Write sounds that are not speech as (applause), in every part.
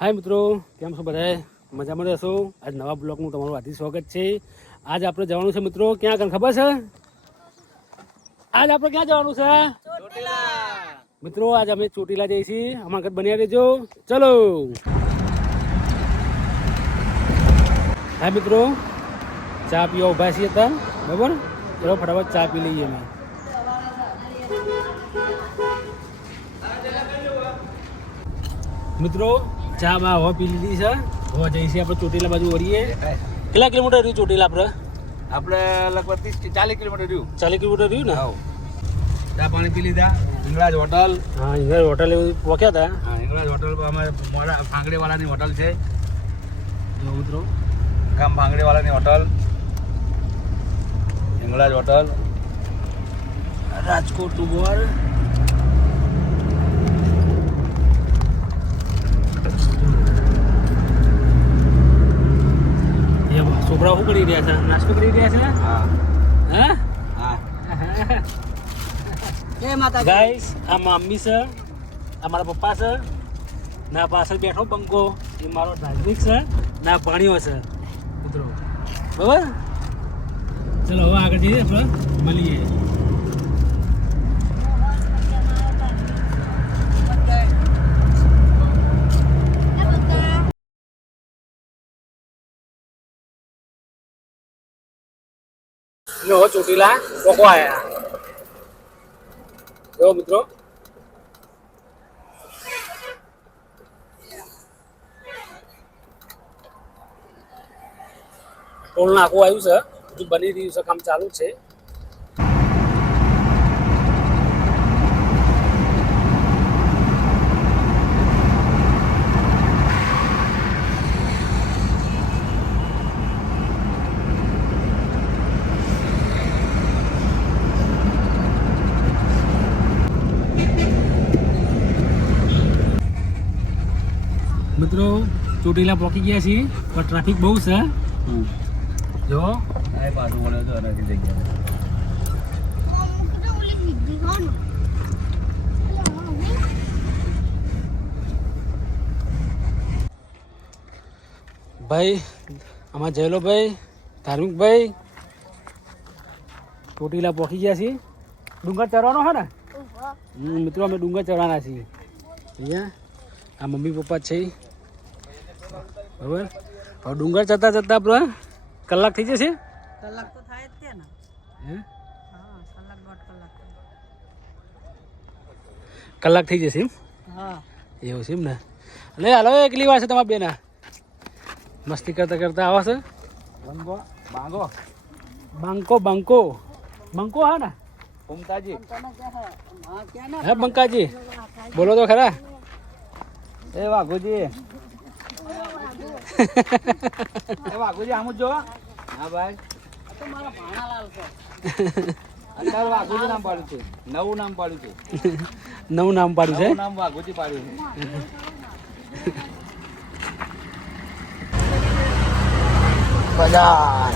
હાય મિત્રો. કેમ છો બધાએ? મજામાં રહેશો? આજ નવા બ્લોગનું તમારું હાર્દિક સ્વાગત છે. આજ આપણે જવાનું છે મિત્રો. ક્યાં આગળ ખબર છે? આજ આપણે ક્યાં જવાનું છે? મિત્રો આજ અમે ચોટીલા જઈએ છીએ. અમારા ઘર બન્યા રહેજો. ચલો. હા મિત્રો. ચા પીવા ઊભા છીએ હતા બરાબર? ચલો ફટાફટ ચા પી લઈએ અમે. મિત્રો ચા બા હવા પી લીધી છે. હો છીએ આપણે ચોટીલા બાજુ વળીએ. કેટલા કિલોમીટર રહ્યું ચોટીલા આપણે? આપણે લગભગ ત્રીસ ચાલીસ કિલોમીટર રહ્યું. ચાલીસ કિલોમીટર રહ્યું ને? ચા પાણી પી લીધા. હિંગળાજ હોટલ. હા હિંગળાજ હોટલ એવું પહોંચ્યા હતા. હા હિંગળાજ હોટલ અમારે મોડા ભાંગડેવાલાની હોટલ છે. જો ઉતરો. ગામ ભાંગડેવાળાની hotel. Hinglaj hotel. Rajkot to શું કરી રહ્યા છે. નાસ્તો કરી રહ્યા છે? હા. હા? (laughs) હા. ગાઈસ આ મમ્મી છે. આ મારા પપ્પા છે. ના પાછળ બેઠો બંકો એ મારો ધાર્મિક છે. ના પાણીઓ છે. કૂતરો બરાબર? ચલો હવે આગળ જઈએ આપણે. મળીએ. લો ચોટીલા પોકો આયા જો, મિત્રો. ટોલ નાખું આવ્યું છે. હજુ બની રહ્યું છે, કામ ચાલુ છે મિત્રો ચોટીલા પહોંચી ગયા છીએ પણ ટ્રાફિક બહુ છે. જો. આ પાછું વળ્યો તો એનાથી જગ્યા ભાઈ આમાં જયલોભાઈ ધાર્મિકભાઈ ચોટીલા પહોંચી ગયા છીએ. ડુંગર ચડવાનો છે ને? મિત્રો અમે ડુંગર ચડવાના છીએ. અહીંયા આ મમ્મી પપ્પા છે. બરાબર? હવે ડુંગર ચડતા જતા આપણે કલાક થઈ જશે? કલાક તો થાય જ ને. હે? હા કલાક કલાક. કલાક થઈ જશે એમ? હા. એવું છે એમ ને? લે હાલો એકલી વાર છે તમારા બેના. મસ્તી કરતા કરતા આવા છે. બંગો બાંગો. બાંકો બાંકો. બંકો હા ને? ઉમતાજી હે બંકાજી બોલો તો ખરા. એ વાઘુજી. એ વાઘુજી આમ જ જો હા ભાઈ. મારા ભાણાલાલ છે અત્યારે વાઘુજી નામ પાડ્યું છે. નવું નામ પાડ્યું છે. નવું નામ પાડ્યું છે? નામ વાઘુજી પાડ્યું છે. બજાર.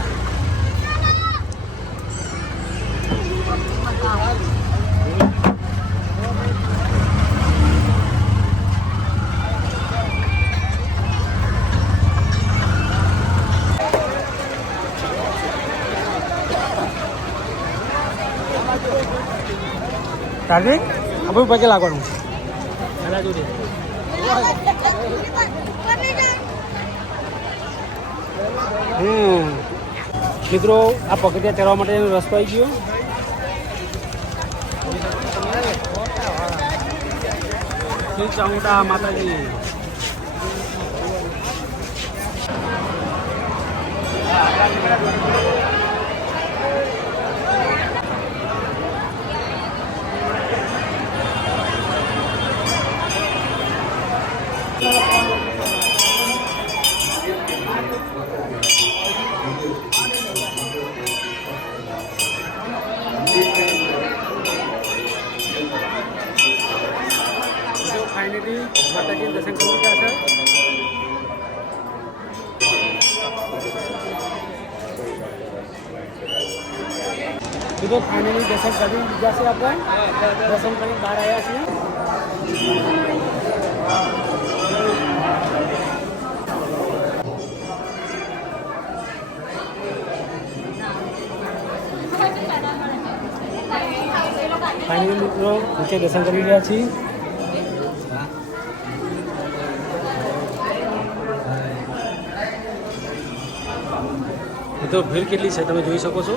કાર્તિક આપણે પગે લાગવાનું. હમ. મિત્રો, આ પગથિયા ચડવા માટેનો રસ્તો આવી ગયો. ચામુંડા માતાજી. જો આજુ બીજા આપણે. દર્શન કરી બહાર આવ્યા છીએ. ફાઇનલી મિત્રો, નીચે દર્શન કરી રહ્યા છીએ. તો ભીડ કેટલી છે, તમે જોઈ શકો છો?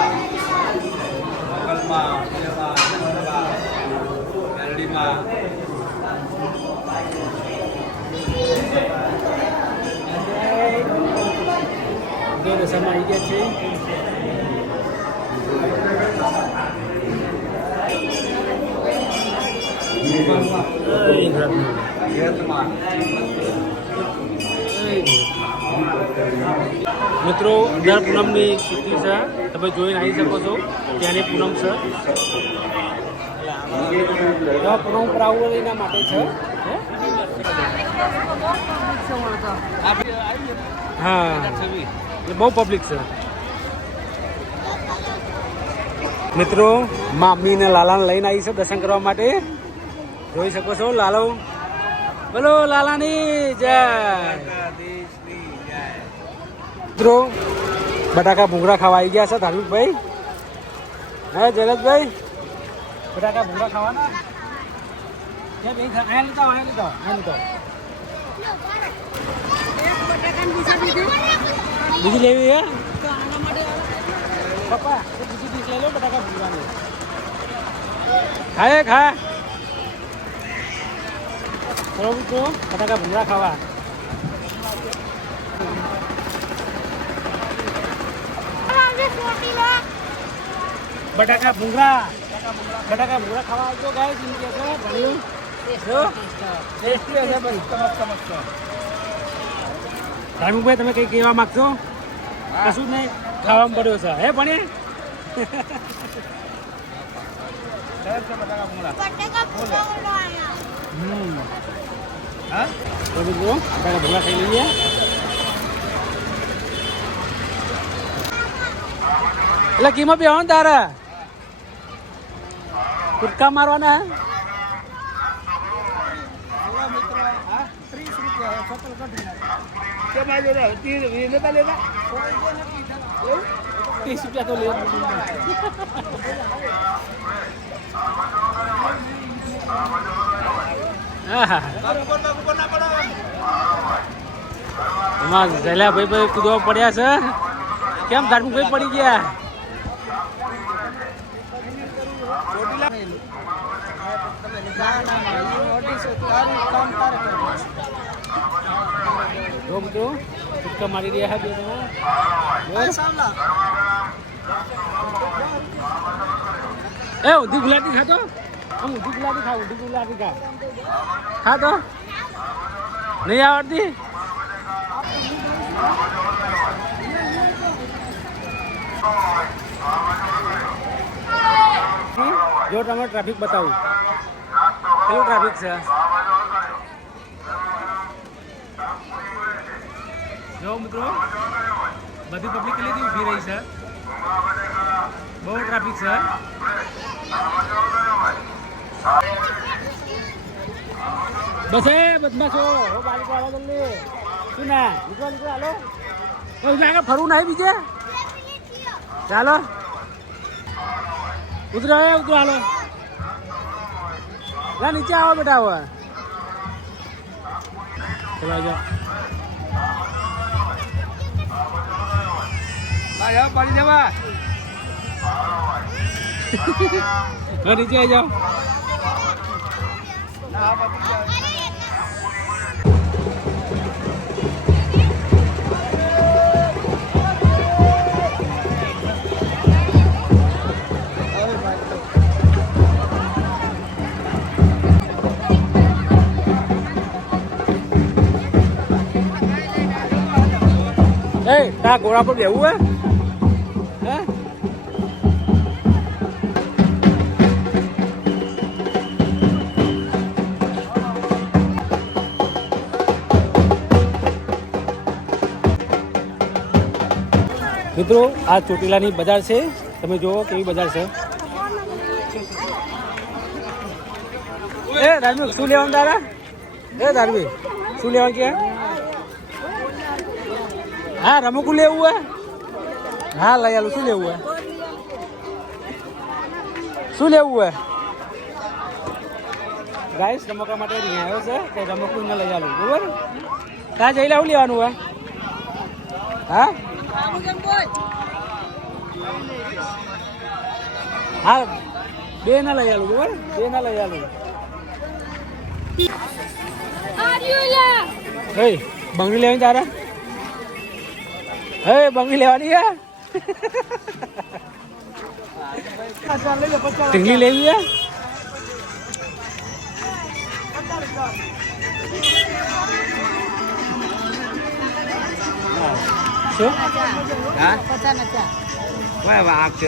દશામાં આવી ગયા છે. મિત્રો અઢાર પૂનમની સ્થિતિ છે. તમે જોઈને આવી શકો છો ત્યાંની પૂનમ છે. પૂનમ પ્રાવણીના માટે છે. હે? એટલે બહુ પબ્લિક છે. મિત્રો મામી ને લાલાને લઈને આવી છે દર્શન કરવા માટે. જોઈ શકો છો, લાલો. બોલો, લાલાની જય. મિત્રો, બટાકા ભૂંગળા ખાવા આવી ગયા છે ધાર્મિકભાઈ. હે, જયરાજભાઈ? બટાકા ભૂંગળા ખાવાના? લીધો લીધો લીધો. બીજી લેવી હે? પપ્પા બીજી ડીશ લઈ લો બટાકા ભૂલવાની ખાય. ખા ચલો તો બટાકા ભૂંગળા ખાવા. બટાકા ભૂંગળા. બટાકા ભૂંગળા ખાવા આવજો ગાય જિંદગી છે, ભણ્યું. ટેસ્ટી હશે ભાઈ. ધાર્મિકભાઈ તમે કંઈ કહેવા માંગશો કશું જ નહીં ખાવામાં પડ્યો છે હે ભણે હમ હા તો મિત્રો બટાકા ભૂંગળા ખાઈ લઈએ એટલે કીમાં બેહવાનું તારે કુટકા મારવાના હે? ત્રીસ રૂપિયા તો લે એમાં ઝેલા ભાઈ ભાઈ કૂદવા પડ્યા છે. કેમ ધાર્મિક ભાઈ પડી ગયા જો મિત્રો કૂદકા મારી રહ્યા છે. એ ઊંધી ગુલાટી ખાતો આમ ઊંધી ગુલાટી ખા ઊંધી ગુલાટી ખા ખા તો નહીં આવડતી? જો તમે ટ્રાફિક બતાવું. કેવું ટ્રાફિક છે? જો મિત્રો, બધી પબ્લિક કેટલી ઊભી રહી છે? બહુ ટ્રાફિક છે. બસ એ બદમાશો. હો બાલિક વાળા જલ્દી. શું ના? નીકળો નીકળો, હાલો. કોઈ લાગે ફરવું નહીં બીજે? ચાલો. ઉતરો ઉતરો, હાલો. ના નીચે આવો બેટા હવે. ચલો આવજો હા પડી જવા હવે નીચે આવી જાઓ એ તા ઘોડા પર બેવું હે હે મિત્રો આ ચોટીલાની બજાર છે. તમે જુઓ કેવી બજાર છે. એ ધાર્મિક શું લેવાનું તારા? એ ધાર્મિક શું લેવાનું કે હા રમકું લેવું હે. હા લઈ આલું. શું લેવું હે? શું લેવું હે? ગાઈસ રમકડા માટે અહીંયા આવ્યો છે કે રમકડું ન લઈ આલું બરોબર? ત્યાં જઈ લાવું લેવાનું હે? હા? હા, બે ના લઈ આલું, બરાબર? બે ના લઈ આલું. હે, બંગડી લેવાની તારા? હે, બંગડી લેવાની હે? ટીંગલી લેવી હે. શું હા? વાહ વાહ આ છે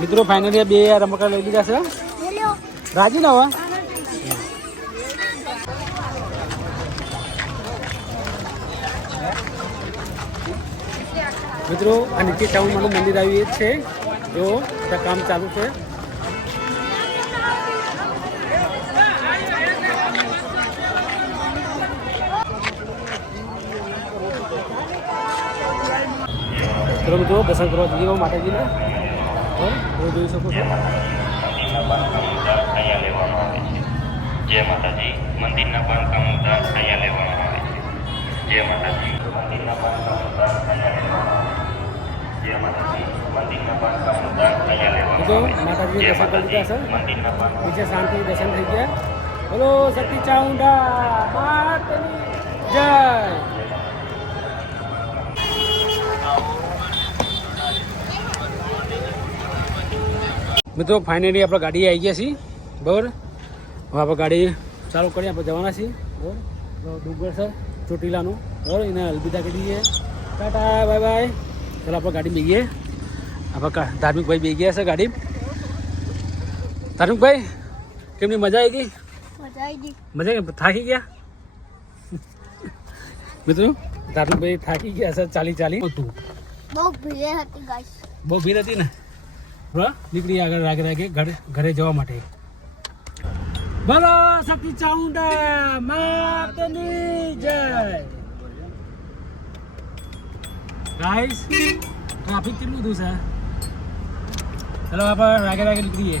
મિત્રો ફાઇનલી બે રમકડા લઈ લીધા છે. રાજી ના હવે મિત્રો આ નીચે ટાઉનમાંનું મંદિર આવ્યું છે જો ત્યાં કામ ચાલુ છે. ચલો મિત્રો દર્શન કરવા જઈએ હો માતાજીને હો તમે જોઈ શકો છો અહીંયા લેવામાં આવે છે જય માતાજી મંદિરના બાંધકામ ઉદાર અહીંયા લેવામાં આવે છે જય માતાજી મંદિરના બાંધકામ ઉદાર અહીંયા લેવામાં આવે છે જય માતાજી મંદિરના બાંધકામ ઉદાર અહીંયા મિત્રો લેવામાં આવે છે માતાજીને જય દર્શન કરી લીધા માતાજી છે મંદિરના બાંધકામ નીચે શાંતિ દર્શન થઈ ગયા બોલો સતી ચાઉંડા માતની જય મિત્રો ફાઇનલી આપણે ગાડી આવી ગયા છીએ. બરાબર? હવે આપણે ગાડી ચાલુ કરી આપણે જવાના છીએ. બરાબર? ડુંગર છે ચોટીલાનું. બરાબર? એને અલવિદા કરી દઈએ. Tata bye bye. ચાલો આપણે ગાડી બેગીએ આપણે ધાર્મિકભાઈ બેગી ગયા છે ગાડી. ધાર્મિકભાઈ કેમની મજા આવી ગઈ? મજા આવી ગઈ. મજા? થાકી ગયા? મિત્રો ધાર્મિકભાઈ થાકી ગયા સર ચાલી ચાલી. હતું બહુ ભીડ હતી બહુ ભીડ હતી ને? નીકળી આગળ રાગે રાગે ઘરે જવા માટે. ભલો શક્તિ ચાઉંડા, માતની જય. ગાઈસ ટ્રાફિક કેટલું થયું છે? ચલો, આપણે રાગે રાગે નીકળીએ.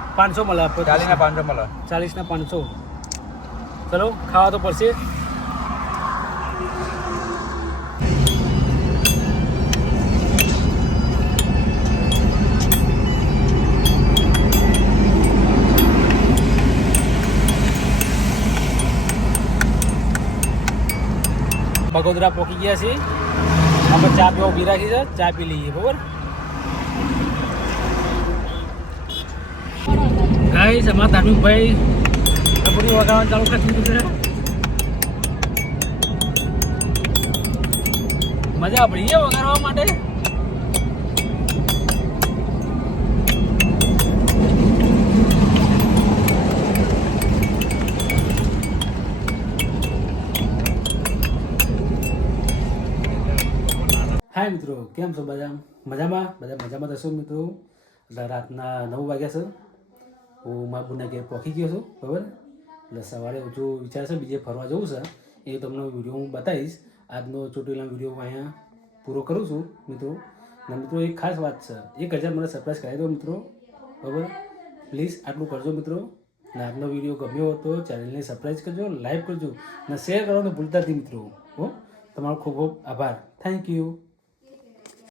પાંચસો. મળે ચાલીના પાંચસો મળે. ચાલીસના પાંચસો. ચલો ખાવા તો પડશે. બગોદરા પહોંચી ગયા છીએ. આપણે ચા પીવા ઊભી રાખી છે. ચા પી લઈએ બરોબર? ગાઈસ અમારા ધાર્મિકભાઈ આપણું વગાડવાનું ચાલુ કરી દીધું છે. મજા પડી ગઈ વગાડવા માટે. હાય મિત્રો, કેમ છો બધા? મજામાં? બધા મજામાં થશો મિત્રો? રાતના નવ વાગ્યા છે. હું મારા ઘેર પહોંચી ગયો છું, બરાબર? એટલે સવારે જો વિચાર છે બીજે ફરવા જવું છે, એ તમને વીડિયો હું બતાવીશ. આજનો ચોટીલા વીડિયો હું અહીંયા પૂરો કરું છું, મિત્રો. અને મિત્રો, એક ખાસ વાત છે, એક હજાર મને સરપ્રાઈઝ કરાવી દો, મિત્રો. બરાબર? પ્લીઝ આટલું કરજો, મિત્રો. અને આજનો વીડિયો ગમ્યો હોય તો ચેનલને સબસ્ક્રાઈબ કરજો લાઈક કરજો અને શેર કરવાનું ભૂલતા નથી, મિત્રો. હો? તમારો ખૂબ ખૂબ આભાર. Thank you